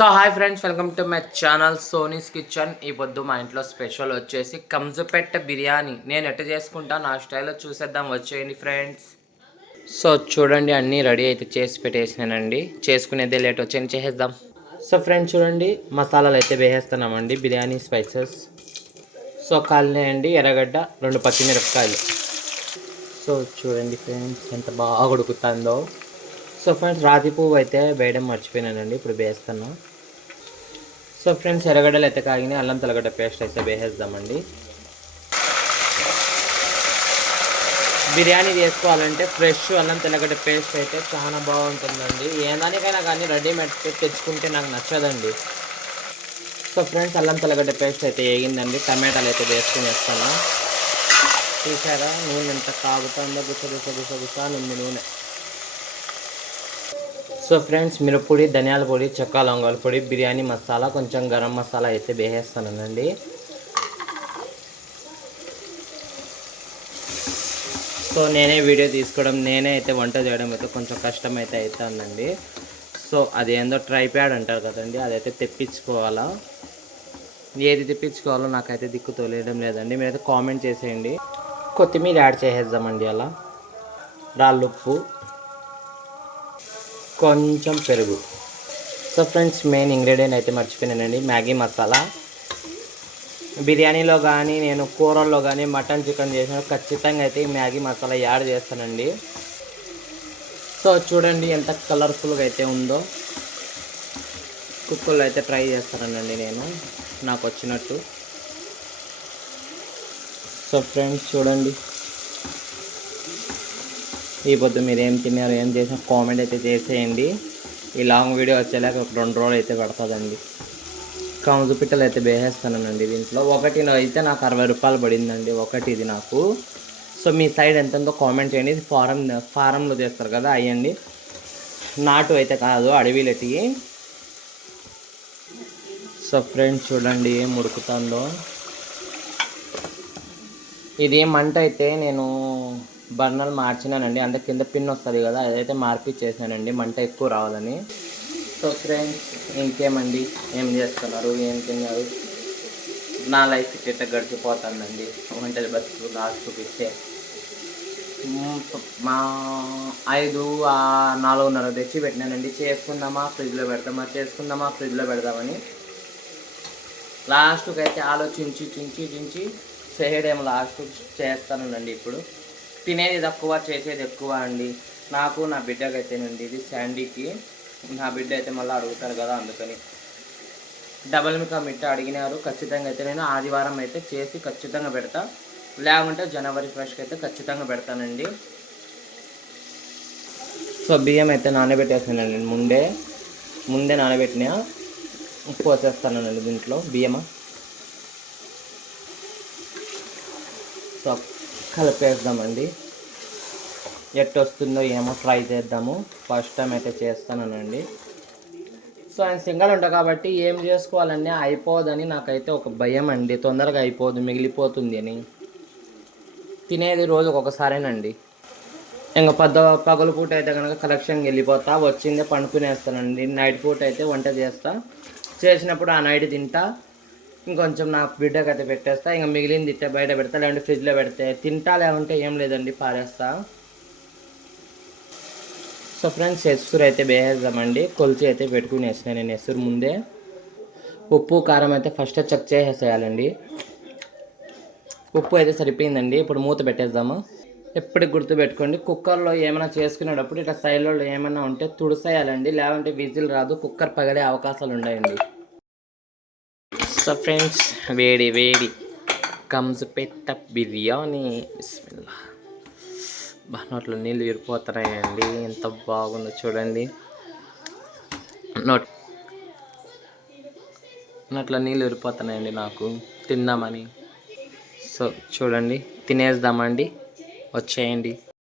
So hi friends, welcome to my channel సోనీస్ kitchen. ఈ పొద్దు మా ఇంట్లో స్పెషల్ వచ్చేసి కంజుపెట్ట బిర్యానీ. నేను ఎట్ట చేసుకుంటా నా స్టైల్లో చూసేద్దాం, వచ్చేయండి ఫ్రెండ్స్. సో చూడండి, అన్నీ రెడీ అయితే చేసి పెట్టేసినానండి. చేసుకునేదే లేట్, వచ్చేయండి చేసేద్దాం. సో ఫ్రెండ్స్ చూడండి, మసాలాలు అయితే వేసేస్తున్నామండి, బిర్యానీ స్పైసెస్. సో కాలినే అండి ఎర్రగడ్డ, 2 పచ్చిమిరపకాయలు. సో చూడండి ఫ్రెండ్స్ ఎంత బాగా ఉడుకుతుందో. సో ఫ్రెండ్స్ రాతి పువ్వు అయితే వేయడం మర్చిపోయినానండి, ఇప్పుడు వేస్తాను. సో ఫ్రెండ్స్ ఎర్రగడ్డలు అయితే కాగినాయి, అల్లం తెల్లగడ్డ పేస్ట్ అయితే వేసేద్దామండి. బిర్యానీ చేసుకోవాలంటే ఫ్రెష్ అల్లం తెల్లగడ్డ పేస్ట్ అయితే చాలా బాగుంటుందండి. ఏ దానికైనా కానీ రెడీమేడ్ తెచ్చుకుంటే నాకు నచ్చదండి. సో ఫ్రెండ్స్ అల్లం తెల్లగడ్డ పేస్ట్ అయితే వేగిందండి. టమాటాలు అయితే వేస్తాను. చూసారా నూనె ఎంత కాగుతుందో, గుస నూనె. సో ఫ్రెండ్స్ మిరప్పొడి, ధనియాల పొడి, చెక్క లవంగాల పొడి, బిర్యానీ మసాలా, కొంచెం గరం మసాలా అయితే వేసేస్తానండి. సో నేనే వీడియో తీసుకోవడం, నేనే అయితే వంట చేయడం అయితే కొంచెం కష్టం అయితే అవుతుందండి. సో అదేందో ట్రైప్యాడ్ అంటారు కదండి, అదైతే తెప్పించుకోవాలా. ఏది తెప్పించుకోవాలో నాకైతే దిక్కు తోలేయడం లేదండి. మీరైతే కామెంట్ చేసేయండి. కొత్తిమీర యాడ్ చేసేద్దామండి. అలా రాళ్ళుప్పు, కొంచెం పెరుగు. సో ఫ్రెండ్స్ మెయిన్ ఇంగ్రీడియంట్ అయితే మర్చిపోయానండి, మ్యాగీ మసాలా. బిర్యానీలో కానీ నేను కూరల్లో కానీ మటన్ చికెన్ చేసిన ఖచ్చితంగా అయితే ఈ మ్యాగీ మసాలా యాడ్ చేస్తానండి. సో చూడండి ఎంత కలర్ఫుల్గా అయితే ఉందో. కుక్కర్లో అయితే ట్రై చేస్తానండి నేను, నాకు వచ్చినట్టు. సో ఫ్రెండ్స్ చూడండి, ఈ పొద్దు మీరు ఏం తిన్నారు, ఏం చేసినా కామెంట్ అయితే చేసేయండి. ఈ లాంగ్ వీడియో వచ్చేలాగా ఒక 2 రోజులు అయితే పడుతుందండి. కంజు పిట్టలు అయితే వేసేస్తానండి దీంట్లో. ఒకటి అయితే నాకు 60 రూపాయలు పడిందండి ఒకటి ఇది నాకు. సో మీ సైడ్ ఎంతో కామెంట్ చేయండి. ఇది ఫారంలో చేస్తారు కదా అయ్యండి, నాటు అయితే కాదు, అడవిలటి. సో ఫ్రెండ్స్ చూడండి ఏం ఉడుకుతుందో. ఇది మంట అయితే నేను బర్నర్ మార్చినానండి, అంటే కింద పిన్ వస్తుంది కదా, అదైతే మార్పిచ్చేసానండి మంట ఎక్కువ రావాలని. సో ఫ్రెండ్స్ ఇంకేమండి, ఏం చేస్తున్నారు, ఏం తిన్నారు? నా లైఫ్ ఇట్లా గడిచిపోతుందండి వంటలు బతుకు లాస్ట్కి ఇస్తే. మా 4:30 తెచ్చి పెట్టినానండి. చేసుకుందామా ఫ్రిడ్జ్లో పెడదామని లాస్ట్కి అయితే ఆలోచించి చేయడం లాస్ట్ చేస్తానండి. ఇప్పుడు తినేది తక్కువ, చేసేది ఎక్కువ అండి. నాకు నా బిడ్డకి అయితేనండి, ఇది శాండీకి. నా బిడ్డ అయితే మళ్ళీ అడుగుతారు కదా, అందుకని డబల్ మికా మిట్ట అడిగినారు. ఖచ్చితంగా అయితే నేను ఆదివారం అయితే చేసి ఖచ్చితంగా పెడతా, లేకుంటే జనవరి 1st అయితే ఖచ్చితంగా పెడతానండి. సో బియ్యం అయితే నానబెట్టేసానండి, ముందే నానబెట్టిన పోసేస్తానండి దీంట్లో బియ్యమా. సో కలిపేద్దామండి. ఎట్టొస్తుందో ఏమో ట్రై చేద్దాము. ఫస్ట్ టైం అయితే చేస్తానండి. సో ఆయన సింగల్ ఉంటా కాబట్టి ఏం చేసుకోవాలన్నీ అయిపోదని నాకైతే ఒక భయం అండి. తొందరగా అయిపోదు, మిగిలిపోతుంది అని. తినేది రోజుకు ఒకసారేనండి. ఇంకా పగలు పూట అయితే కనుక కలెక్షన్కి వెళ్ళిపోతా, వచ్చిందే పండుకునేస్తానండి. నైట్ పూట అయితే వంట చేసినప్పుడు ఆ నైట్ తింటా, ఇంకొంచెం నా బిడ్డకి అయితే పెట్టేస్తా. ఇంకా మిగిలింది తింటే బయట పెడతా, లేదంటే ఫ్రిడ్జ్లో పెడితే తింటా, లేకుంటే ఏం లేదండి పారేస్తా. సో ఫ్రెండ్స్ ఎసురు అయితే వేసేద్దామండి. కొలిచి అయితే పెట్టుకుని వేసిన నేను ఎసురు ముందే. ఉప్పు కారం అయితే ఫస్ట్ చెక్ చేసేసేయాలండి. ఉప్పు అయితే సరిపోయిందండి. ఇప్పుడు మూత పెట్టేద్దాము. ఎప్పటికి గుర్తుపెట్టుకోండి, కుక్కర్లో ఏమైనా చేసుకునేటప్పుడు ఇట్లా సైడ్లో ఏమైనా ఉంటే తుడిసేయాలండి, లేదంటే విజిల్ రాదు, కుక్కర్ పగలే అవకాశాలు ఉన్నాయండి. సో ఫ్రెండ్స్ వేడి కంజుపెట్ట బిర్యానీ. బిస్మిల్లా. నోట్లో నీళ్ళు విరిపోతున్నాయండి, ఎంత బాగుందో చూడండి. నోట్లో నీళ్ళు విరిపోతున్నాయండి నాకు తిందామని. సో చూడండి తినేద్దామండి, వచ్చేయండి.